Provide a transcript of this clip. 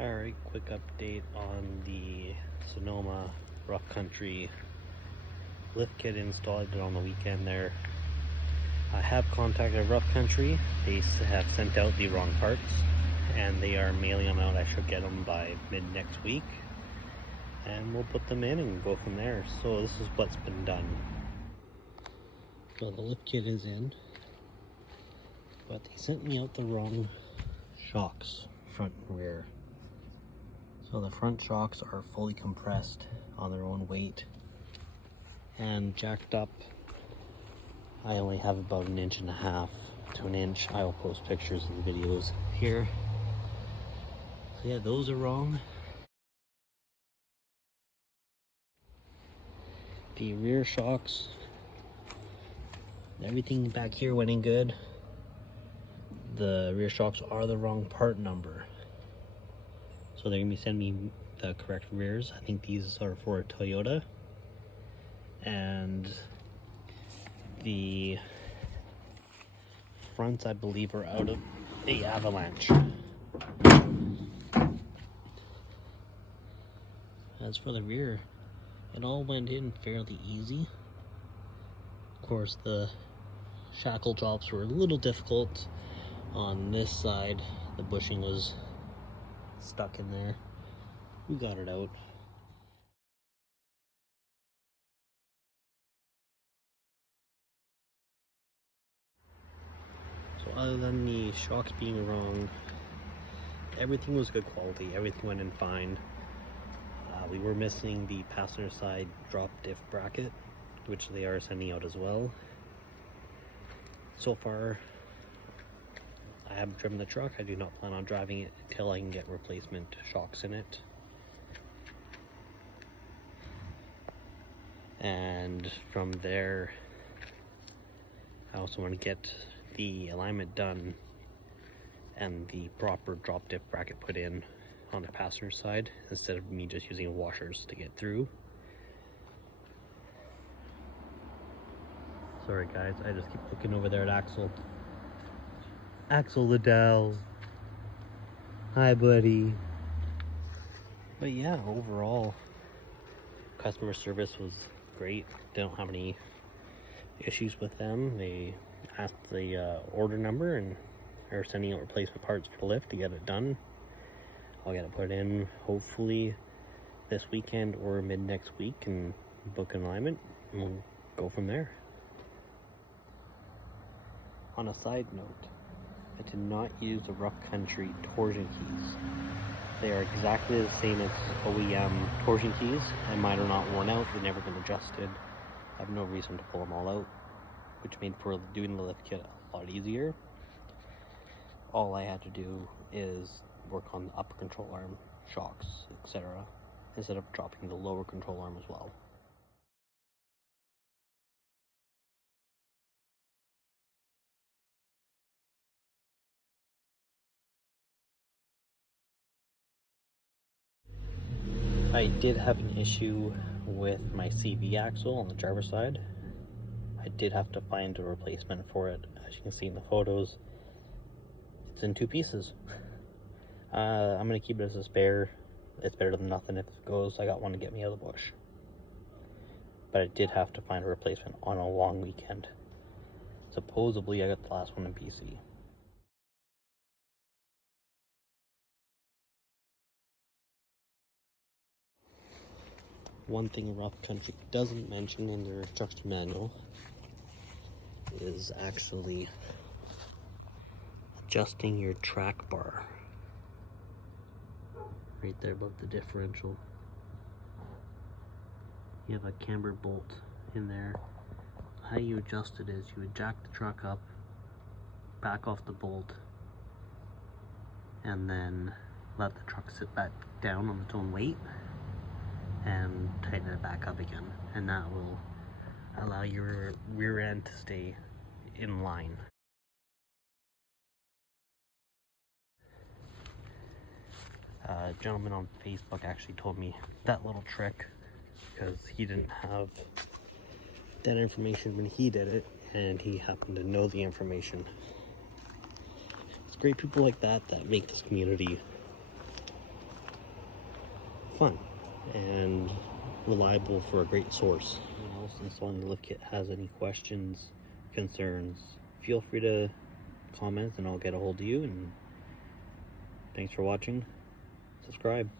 Alright, quick update on the Sonoma rough country lift kit install I did on the weekend there. I have contacted rough country. They have sent out the wrong parts and they are mailing them out. I should get them by mid next week and we'll put them in and go from there. So this is what's been done. So the lift kit is in, but they sent me out the wrong shocks, front and rear. So the front shocks are fully compressed on their own weight and jacked up. I only have about 1.5 inches to an inch. I will post pictures and videos here. So yeah, those are wrong. The rear shocks, everything back here went in good. The rear shocks are the wrong part number. So they're gonna be sending me the correct rears. I think these are for a Toyota. And the fronts, I believe, are out of the Avalanche. As for the rear, it all went in fairly easy. Of course, the shackle drops were a little difficult. On this side, the bushing was stuck in there. We got it out. So other than the shocks being wrong, everything was good quality. Everything went in fine. We were missing the passenger side drop diff bracket, which they are sending out as well. So far, I haven't driven the truck. I do not plan on driving it until I can get replacement shocks in it. And from there, I also want to get the alignment done and the proper drop diff bracket put in on the passenger side instead of me just using washers to get through. Sorry guys, I just keep looking over there at Axel. Axel Liddell. Hi buddy. But yeah, overall, customer service was great. They don't have any issues with them. They asked the order number and are sending out replacement parts for the lift to get it done. I'll get it put in hopefully this weekend or mid next week and book an alignment and we'll go from there. On a side note, I did not use the rough country torsion keys. They are exactly the same as OEM torsion keys and mine are not worn out. They've never been adjusted. I have no reason to pull them all out, which made for doing the lift kit a lot easier. All I had to do is work on the upper control arm, shocks, etc., instead of dropping the lower control arm as well. I did have an issue with my CV axle on the driver's side. I did have to find a replacement for it. As you can see in the photos, it's in 2 pieces. I'm gonna keep it as a spare. It's better than nothing if it goes. I got one to get me out of the bush. But I did have to find a replacement on a long weekend. Supposedly I got the last one in BC. One thing rough country doesn't mention in their instruction manual is actually adjusting your track bar. Right there above the differential. You have a camber bolt in there. How you adjust it is you would jack the truck up, back off the bolt, and then let the truck sit back down on its own weight and tighten it back up again. And that will allow your rear end to stay in line. A gentleman on Facebook actually told me that little trick because he didn't have that information when he did it and he happened to know the information. It's great people like that that make this community fun and reliable for a great source. Anyone else installing the lift kit has any questions, concerns, feel free to comment and I'll get a hold of you. And thanks for watching. Subscribe.